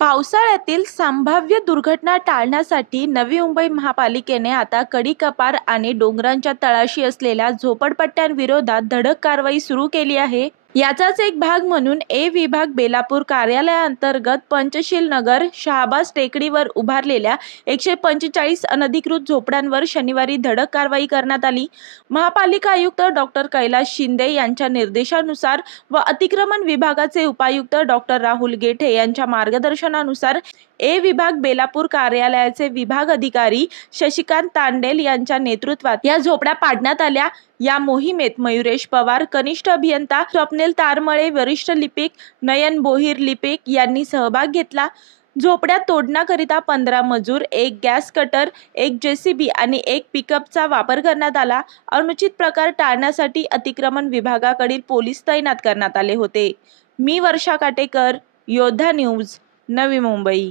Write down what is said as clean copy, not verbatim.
पावसाळ्यातील संभाव्य दुर्घटना टाळण्यासाठी नवी मुंबई महापालिकेने आता कडेकपार आणि डोंगरांच्या तळाशी असलेल्या झोपडपट्ट्यांविरोधात धडक कारवाई सुरू केली आहे। याचाच एक भाग म्हणून ए विभाग बेलापूर कार्यालयाअंतर्गत पंचशील नगर शहाबाज टेकडीवर उभारलेल्या 145 अनधिकृत झोपड्यांवर शनिवारी धडक कारवाई करण्यात आली। महापालिका आयुक्त डॉक्टर कैलास शिंदे यांच्या निर्देशानुसार व अतिक्रमण विभागाचे उपायुक्त डॉक्टर राहुल गेठे यांच्या मार्गदर्शनानुसार ए विभाग बेलापूर कार्यालयाचे विभाग अधिकारी शशिकांत तांडेल यांच्या नेतृत्वात या झोपड्या पाडण्यात आल्या। या मोहिमेत मयुरेश पवार कनिष्ठ अभियंता, स्वप्नील तारमळे वरिष्ठ लिपिक, नयन बोहीर लिपिक यांनी सहभाग घेतला। झोपड्या तोडण्याकरिता 15 मजूर, एक गॅस कटर, एक जेसीबी आणि एक पिकअपचा वापर करण्यात आला। अनुचित प्रकार टाळण्यासाठी अतिक्रमण विभागाकडील पोलीस तैनात करण्यात आले होते। मी वर्षा काटेकर, योद्धा न्यूज, नवी मुंबई।